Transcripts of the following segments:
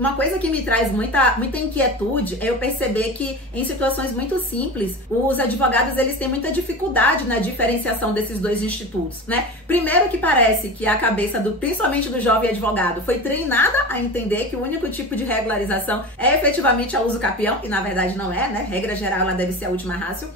Uma coisa que me traz muita inquietude é eu perceber que em situações muito simples, os advogados eles têm muita dificuldade na diferenciação desses dois institutos, né? Primeiro que parece que a cabeça principalmente do jovem advogado foi treinada a entender que o único tipo de regularização é efetivamente a uso capião, e na verdade não é, né? Regra geral, ela deve ser a última ratio.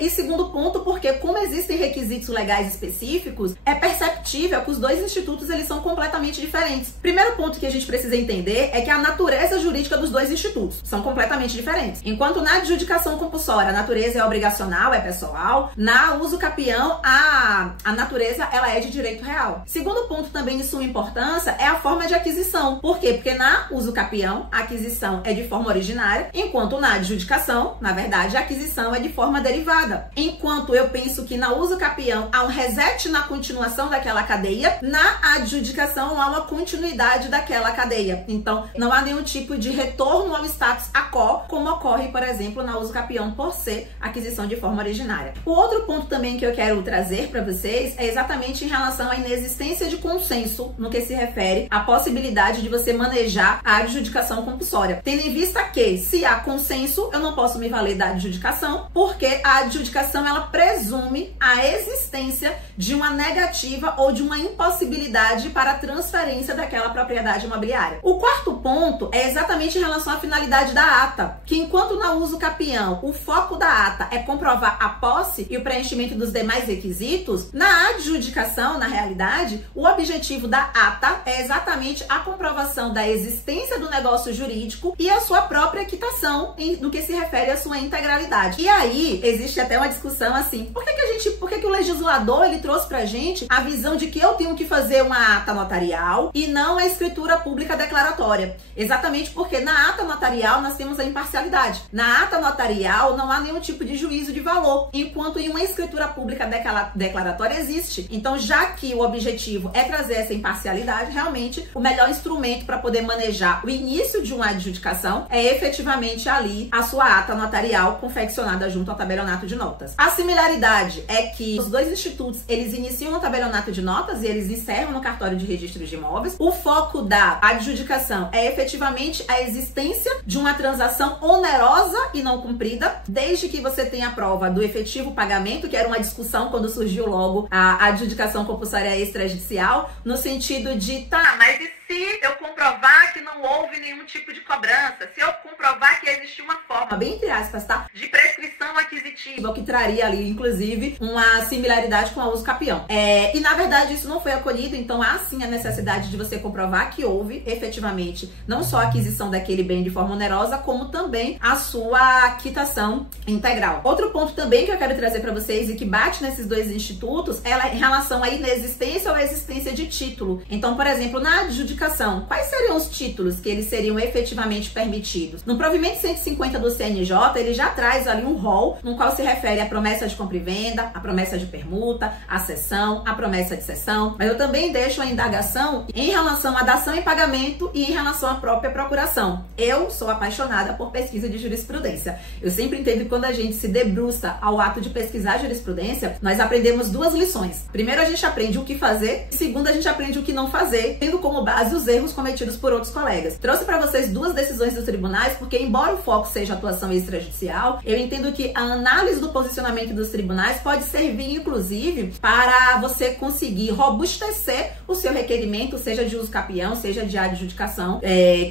E segundo ponto, porque como existem requisitos legais específicos, é perceptível que os dois institutos eles são completamente diferentes. Primeiro ponto que a gente precisa entender é que a natureza jurídica dos dois institutos são completamente diferentes. Enquanto na adjudicação compulsória a natureza é obrigacional, é pessoal, na uso capião a natureza ela é de direito real. Segundo ponto também de suma importância é a forma de aquisição. Por quê? Porque na uso capião a aquisição é de forma originária, enquanto na adjudicação, na verdade, a aquisição é de forma derivada. Enquanto eu penso que na uso capião há um reset na continuação daquela cadeia, na adjudicação há uma continuidade daquela cadeia. Então, não há nenhum tipo de retorno ao status quo, como ocorre, por exemplo, na uso capião por ser aquisição de forma originária. O outro ponto também que eu quero trazer para vocês é exatamente em relação à inexistência de consenso no que se refere à possibilidade de você manejar a adjudicação compulsória. Tendo em vista que, se há consenso, eu não posso me valer da adjudicação, porque a adjudicação ela presume a existência de uma negativa ou de uma impossibilidade para a transferência daquela propriedade imobiliária. O quarto ponto é exatamente em relação à finalidade da ata, que enquanto na uso capião o foco da ata é comprovar a posse e o preenchimento dos demais requisitos, na adjudicação, na realidade, o objetivo da ata é exatamente a comprovação da existência do negócio jurídico e a sua própria quitação no que se refere à sua integralidade. E aí existe até uma discussão assim, por que o legislador ele trouxe pra gente a visão de que eu tenho que fazer uma ata notarial e não a escritura pública declaratória? Exatamente porque na ata notarial nós temos a imparcialidade. Na ata notarial não há nenhum tipo de juízo de valor, enquanto em uma escritura pública declaratória existe. Então, já que o objetivo é trazer essa imparcialidade, realmente o melhor instrumento para poder manejar o início de uma adjudicação é efetivamente ali a sua ata notarial confeccionada junto ao tabelionato de notas. A similaridade é que os dois institutos, eles iniciam no tabelionato de notas e eles encerram no cartório de registros de imóveis. O foco da adjudicação é efetivamente a existência de uma transação onerosa e não cumprida, desde que você tenha a prova do efetivo pagamento, que era uma discussão quando surgiu logo a adjudicação compulsória extrajudicial, no sentido de, tá, mas e se eu comprovar que não houve nenhum tipo de cobrança, se eu comprovar que existiu uma forma, bem entre aspas, tá, de prescrição aquisitiva, o que traria ali, inclusive, uma similaridade com a uso capião. E, na verdade, isso não foi acolhido, então há sim a necessidade de você comprovar que houve, efetivamente, não só a aquisição daquele bem de forma onerosa, como também a sua quitação integral. Outro ponto também que eu quero trazer para vocês e que bate nesses dois institutos é em relação à inexistência ou existência de título. Então, por exemplo, na adjudicação, quais seriam os títulos que eles seriam efetivamente permitidos? No provimento 150 do CNJ, ele já traz ali um rol no qual se refere à promessa de compra e venda, a promessa de permuta, a cessão, a promessa de cessão. Mas eu também deixo a indagação em relação à dação em pagamento e em relação à própria procuração. Eu sou apaixonada por pesquisa de jurisprudência. Eu sempre entendo que quando a gente se debruça ao ato de pesquisar jurisprudência, nós aprendemos duas lições. Primeiro, a gente aprende o que fazer. Segundo, a gente aprende o que não fazer, tendo como base os erros cometidos por outros colegas. Trouxe para vocês duas decisões dos tribunais, porque embora o foco seja a atuação extrajudicial, eu entendo que a análise do posicionamento dos tribunais pode servir, inclusive, para você conseguir robustecer o seu requerimento, seja de uso capião, seja de adjudicação,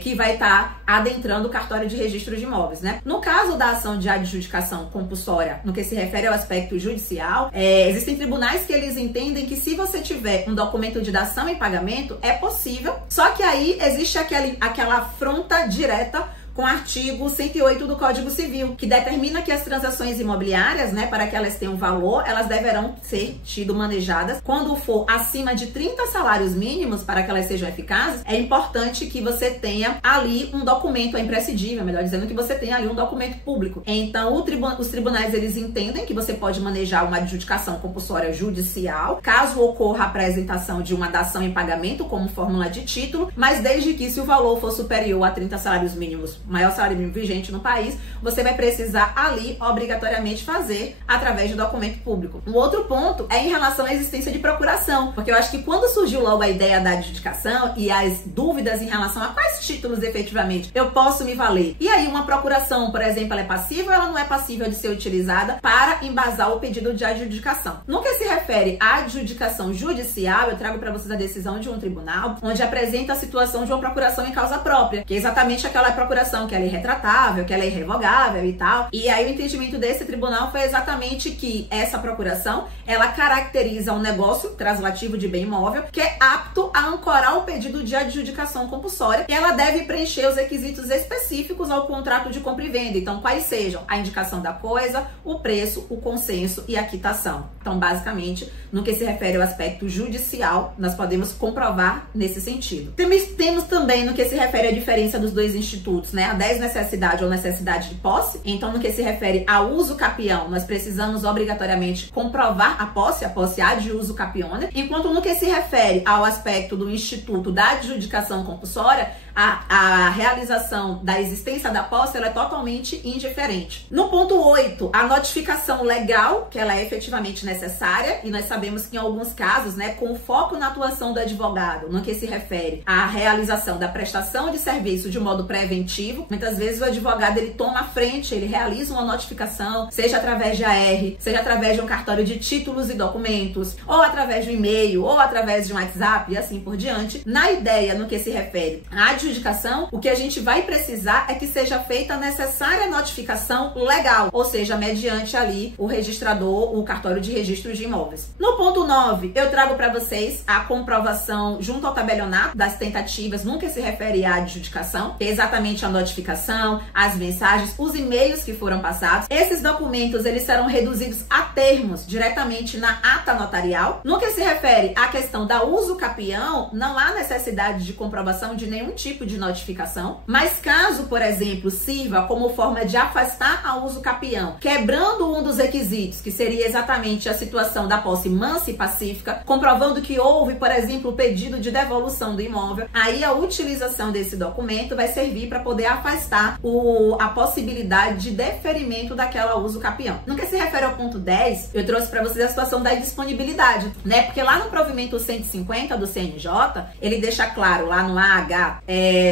que vai estar adentrando o cartório de registro de imóveis, né? No caso da ação de adjudicação compulsória, no que se refere ao aspecto judicial, existem tribunais que eles entendem que se você tiver um documento de dação em pagamento, é possível, só que aí existe aquela afronta direta com o artigo 108 do Código Civil, que determina que as transações imobiliárias, né, para que elas tenham valor, elas deverão ser manejadas. Quando for acima de 30 salários mínimos, para que elas sejam eficazes, é importante que você tenha ali um documento, é imprescindível, melhor dizendo, que você tenha ali um documento público. Então, os tribunais, eles entendem que você pode manejar uma adjudicação compulsória judicial, caso ocorra a apresentação de uma dação em pagamento como fórmula de título, mas desde que, se o valor for superior a 30 salários mínimos maior salário mínimo vigente no país, você vai precisar ali obrigatoriamente fazer através de documento público. Um outro ponto é em relação à existência de procuração, porque eu acho que quando surgiu logo a ideia da adjudicação e as dúvidas em relação a quais títulos efetivamente eu posso me valer, e aí uma procuração, por exemplo, ela é passível ou ela não é passível de ser utilizada para embasar o pedido de adjudicação. No que se refere à adjudicação judicial, eu trago para vocês a decisão de um tribunal, onde apresenta a situação de uma procuração em causa própria, que é exatamente aquela procuração que ela é irretratável, que ela é irrevogável e tal. E aí o entendimento desse tribunal foi exatamente que essa procuração, ela caracteriza um negócio translativo de bem imóvel que é apto a ancorar o pedido de adjudicação compulsória, e ela deve preencher os requisitos específicos ao contrato de compra e venda. Então, quais sejam a indicação da coisa, o preço, o consenso e a quitação. Então, basicamente, no que se refere ao aspecto judicial, nós podemos comprovar nesse sentido. Temos também no que se refere à diferença dos dois institutos, né? A desnecessidade ou necessidade de posse. Então, no que se refere ao uso capião, nós precisamos obrigatoriamente comprovar a posse ad uso capione, enquanto no que se refere ao aspecto do instituto da adjudicação compulsória, a realização da existência da posse, ela é totalmente indiferente. No ponto 8, a notificação legal, que ela é efetivamente necessária, e nós sabemos que em alguns casos, né, com foco na atuação do advogado, no que se refere à realização da prestação de serviço de modo preventivo, muitas vezes o advogado ele toma a frente, ele realiza uma notificação, seja através de AR, seja através de um cartório de títulos e documentos, ou através de um e-mail, ou através de um WhatsApp, e assim por diante. Na ideia, no que se refere à adjudicação, o que a gente vai precisar é que seja feita a necessária notificação legal, ou seja, mediante ali o registrador, o cartório de registro de imóveis. No ponto 9, eu trago para vocês a comprovação junto ao tabelionato das tentativas no que se refere à adjudicação, que é exatamente a notificação, as mensagens, os e-mails que foram passados. Esses documentos, eles serão reduzidos a termos diretamente na ata notarial. No que se refere à questão da uso capião, não há necessidade de comprovação de nenhum tipo de notificação, mas caso, por exemplo, sirva como forma de afastar a uso capião, quebrando um dos requisitos, que seria exatamente a situação da posse mansa e pacífica, comprovando que houve, por exemplo, o pedido de devolução do imóvel, aí a utilização desse documento vai servir para poder afastar a possibilidade de deferimento daquela uso capião. No que se refere ao ponto 10, eu trouxe para vocês a situação da indisponibilidade, né? Porque lá no provimento 150 do CNJ, ele deixa claro lá no AH,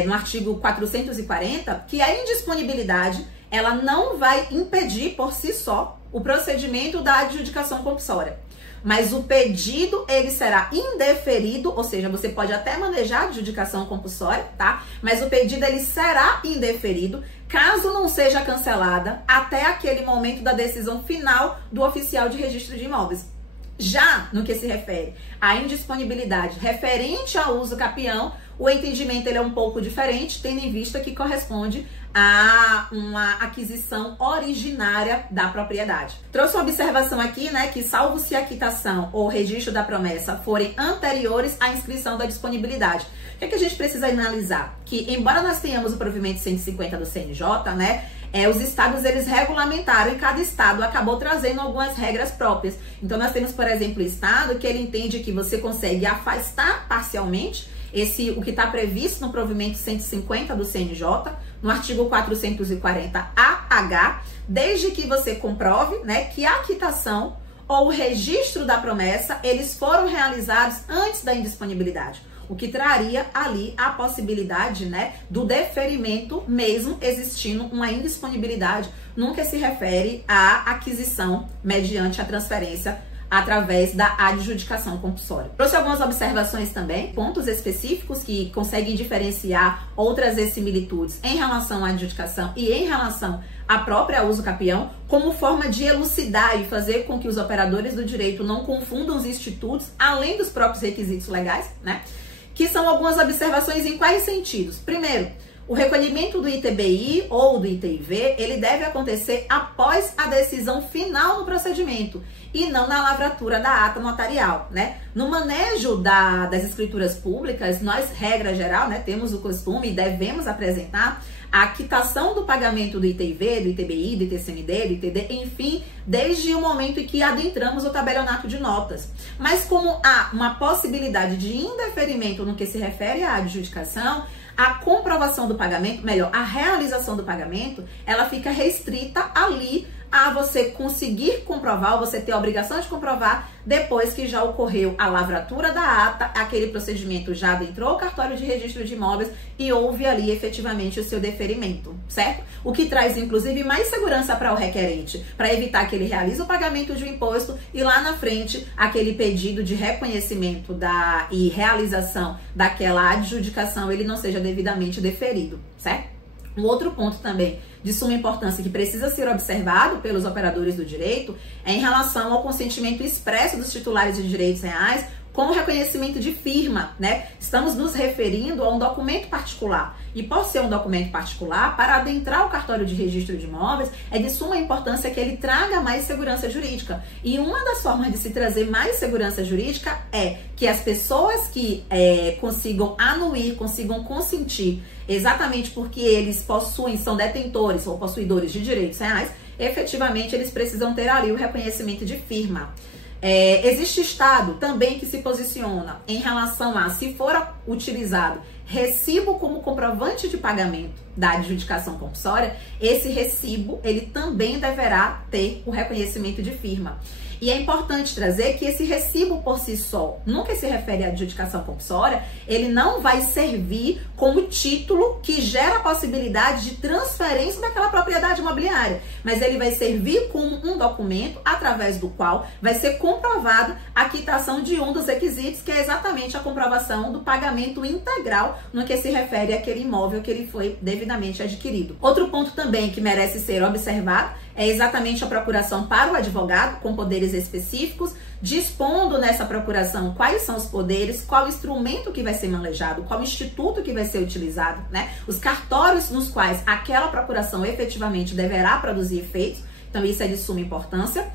no artigo 440, que a indisponibilidade, ela não vai impedir por si só o procedimento da adjudicação compulsória. Mas o pedido, ele será indeferido, ou seja, você pode até manejar a adjudicação compulsória, tá? Mas o pedido, ele será indeferido caso não seja cancelada até aquele momento da decisão final do oficial de registro de imóveis. Já no que se refere à indisponibilidade referente ao uso capião, o entendimento ele é um pouco diferente, tendo em vista que corresponde a uma aquisição originária da propriedade. Trouxe uma observação aqui, né, que salvo se a quitação ou registro da promessa forem anteriores à inscrição da disponibilidade. O que é que a gente precisa analisar? Que, embora nós tenhamos o provimento 150 do CNJ, né, os estados, eles regulamentaram e cada estado acabou trazendo algumas regras próprias. Então, nós temos, por exemplo, o estado que ele entende que você consegue afastar parcialmente o que está previsto no provimento 150 do CNJ, no artigo 440-AH, desde que você comprove, né, que a quitação ou o registro da promessa, eles foram realizados antes da indisponibilidade, o que traria ali a possibilidade, né, do deferimento mesmo existindo uma indisponibilidade no que se refere à aquisição mediante a transferência através da adjudicação compulsória. Trouxe algumas observações também, pontos específicos que conseguem diferenciar outras similitudes em relação à adjudicação e em relação à própria uso capião, como forma de elucidar e fazer com que os operadores do direito não confundam os institutos, além dos próprios requisitos legais, né? Que são algumas observações em quais sentidos? Primeiro, o recolhimento do ITBI ou do ITIV, ele deve acontecer após a decisão final no procedimento e não na lavratura da ata notarial, né? No manejo das escrituras públicas, nós, regra geral, né, temos o costume e devemos apresentar a quitação do pagamento do ITIV, do ITBI, do ITCMD, do ITD, enfim, desde o momento em que adentramos o tabelionato de notas. Mas como há uma possibilidade de indeferimento no que se refere à adjudicação, a comprovação do pagamento, melhor, a realização do pagamento, ela fica restrita ali a você conseguir comprovar, ou você ter a obrigação de comprovar depois que já ocorreu a lavratura da ata, aquele procedimento já adentrou o cartório de registro de imóveis e houve ali efetivamente o seu deferimento, certo? O que traz, inclusive, mais segurança para o requerente, para evitar que ele realize o pagamento de um imposto e lá na frente aquele pedido de reconhecimento e realização daquela adjudicação ele não seja devidamente deferido, certo? Um outro ponto também de suma importância que precisa ser observado pelos operadores do direito é em relação ao consentimento expresso dos titulares de direitos reais com o reconhecimento de firma, né? Estamos nos referindo a um documento particular. E por ser um documento particular, para adentrar o cartório de registro de imóveis, é de suma importância que ele traga mais segurança jurídica. E uma das formas de se trazer mais segurança jurídica é que as pessoas que consigam anuir, consigam consentir, exatamente porque eles possuem, são detentores ou possuidores de direitos reais, efetivamente eles precisam ter ali o reconhecimento de firma. Existe estado também que se posiciona em relação a, se for utilizado recibo como comprovante de pagamento da adjudicação compulsória, esse recibo ele também deverá ter o reconhecimento de firma. E é importante trazer que esse recibo por si só, no que se refere à adjudicação compulsória, ele não vai servir como título que gera a possibilidade de transferência daquela propriedade imobiliária, mas ele vai servir como um documento através do qual vai ser comprovado a quitação de um dos requisitos, que é exatamente a comprovação do pagamento integral no que se refere àquele imóvel que ele foi devidamente adquirido. Outro ponto também que merece ser observado é exatamente a procuração para o advogado com poderes específicos, dispondo nessa procuração quais são os poderes, qual instrumento que vai ser manejado, qual instituto que vai ser utilizado, né? Os cartórios nos quais aquela procuração efetivamente deverá produzir efeitos, então isso é de suma importância.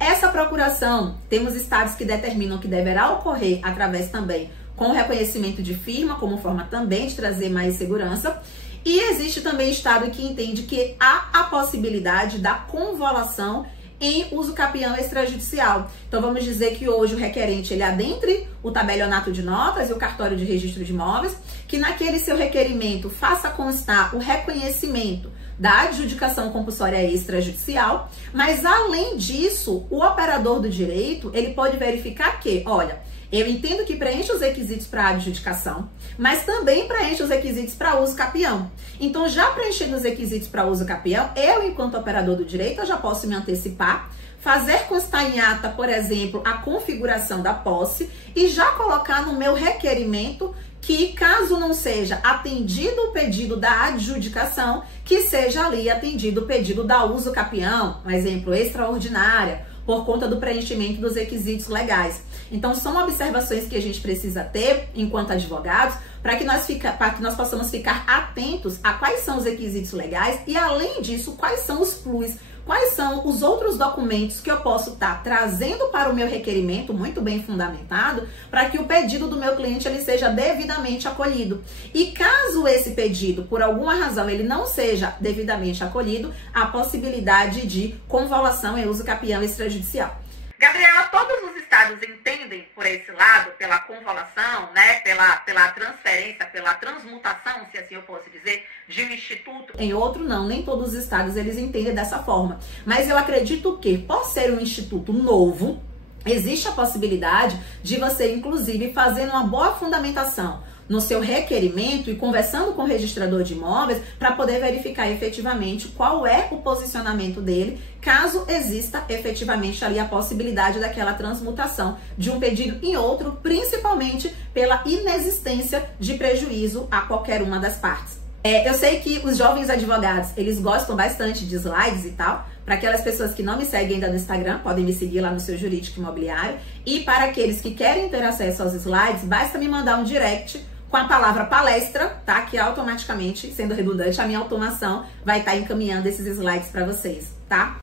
Essa procuração, temos estados que determinam que deverá ocorrer através também com o reconhecimento de firma, como forma também de trazer mais segurança. E existe também estado que entende que há a possibilidade da convolução em uso capião extrajudicial. Então vamos dizer que hoje o requerente ele adentre o tabelionato de notas e o cartório de registro de imóveis, que naquele seu requerimento faça constar o reconhecimento da adjudicação compulsória extrajudicial, mas além disso, o operador do direito, ele pode verificar que, olha, eu entendo que preenche os requisitos para adjudicação, mas também preenche os requisitos para uso capião. Então, já preenchendo os requisitos para uso capião, eu, enquanto operador do direito, eu já posso me antecipar, fazer constar em ata, por exemplo, a configuração da posse e já colocar no meu requerimento que, caso não seja atendido o pedido da adjudicação, que seja ali atendido o pedido da uso capião, um exemplo, extraordinária, por conta do preenchimento dos requisitos legais. Então, são observações que a gente precisa ter enquanto advogados para que nós possamos ficar atentos a quais são os requisitos legais e, além disso, quais são os plus, quais são os outros documentos que eu posso estar trazendo para o meu requerimento, muito bem fundamentado, para que o pedido do meu cliente ele seja devidamente acolhido. E caso esse pedido, por alguma razão, ele não seja devidamente acolhido, há possibilidade de convolução em uso capião extrajudicial. Gabriela, todos os estados entendem por esse lado, pela convolução, né, pela transferência, pela transmutação, se assim eu posso dizer, de um instituto? Em outro não, nem todos os estados eles entendem dessa forma. Mas eu acredito que, por ser um instituto novo, existe a possibilidade de você, inclusive, fazer uma boa fundamentação no seu requerimento e conversando com o registrador de imóveis para poder verificar efetivamente qual é o posicionamento dele, caso exista efetivamente ali a possibilidade daquela transmutação de um pedido em outro, principalmente pela inexistência de prejuízo a qualquer uma das partes. Eu sei que os jovens advogados, eles gostam bastante de slides e tal. Para aquelas pessoas que não me seguem ainda no Instagram, podem me seguir lá no Seu Jurídico Imobiliário. E para aqueles que querem ter acesso aos slides, basta me mandar um direct com a palavra palestra, tá? Que automaticamente, sendo redundante, a minha automação vai estar encaminhando esses slides para vocês, tá?